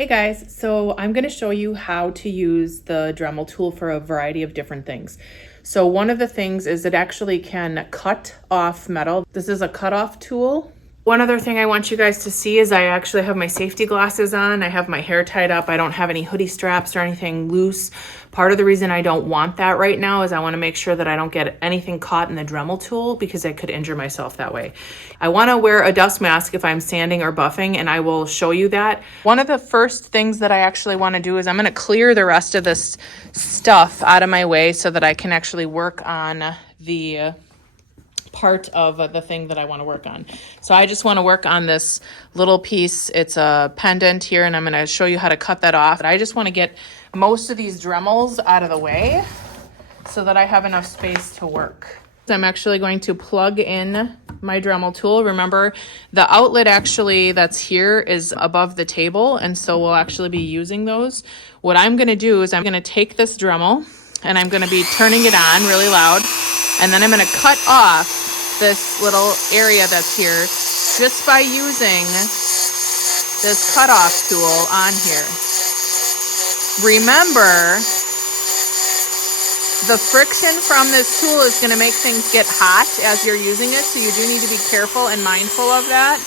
Hey guys, so I'm going to show you how to use the Dremel tool for a variety of different things. So one of the things is it actually can cut off metal. This is a cut-off tool. One other thing I want you guys to see is I actually have my safety glasses on. I have my hair tied up. I don't have any hoodie straps or anything loose. Part of the reason I don't want that right now is I want to make sure that I don't get anything caught in the Dremel tool because I could injure myself that way. I want to wear a dust mask if I'm sanding or buffing, and I will show you that. One of the first things that I actually want to do is I'm going to clear the rest of this stuff out of my way so that I can actually work on the part of the thing that I want to work on. So I just want to work on this little piece. It's a pendant here, and I'm going to show you how to cut that off. I just want to get most of these Dremels out of the way so that I have enough space to work. I'm actually going to plug in my Dremel tool. Remember, the outlet actually that's here is above the table, and so we'll actually be using those. What I'm going to do is I'm going to take this Dremel and I'm going to be turning it on really loud, and then I'm going to cut off this little area that's here just by using this cutoff tool on here. Remember, the friction from this tool is going to make things get hot as you're using it, so you do need to be careful and mindful of that.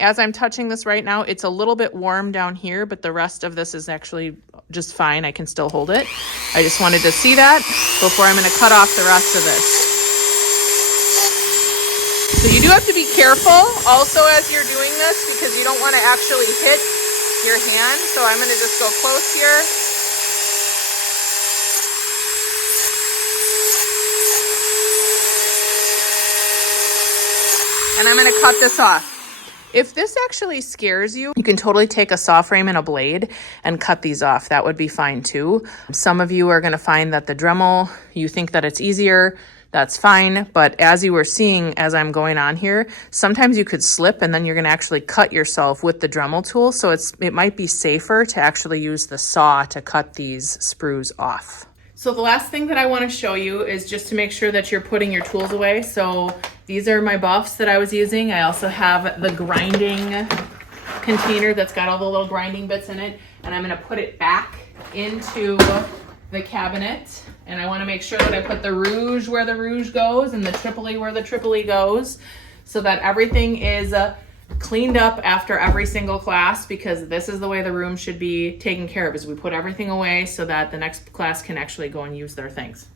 As I'm touching this right now, it's a little bit warm down here, but the rest of this is actually just fine. I can still hold it. I just wanted to see that before I'm going to cut off the rest of this. So you do have to be careful also as you're doing this because you don't want to actually hit your hand. So I'm going to just go close here. And I'm going to cut this off. If this actually scares you, you can totally take a saw frame and a blade and cut these off. That would be fine too. Some of you are going to find that the Dremel, you think that it's easier. That's fine. But as you were seeing as I'm going on here, sometimes you could slip and then you're going to actually cut yourself with the Dremel tool. So it might be safer to actually use the saw to cut these sprues off. So the last thing that I want to show you is just to make sure that you're putting your tools away. So these are my buffs that I was using. I also have the grinding container that's got all the little grinding bits in it. And I'm going to put it back into the cabinet. And I want to make sure that I put the rouge where the rouge goes and the Tripoli where the Tripoli goes so that everything is cleaned up after every single class, because this is the way the room should be taken care of, is we put everything away so that the next class can actually go and use their things.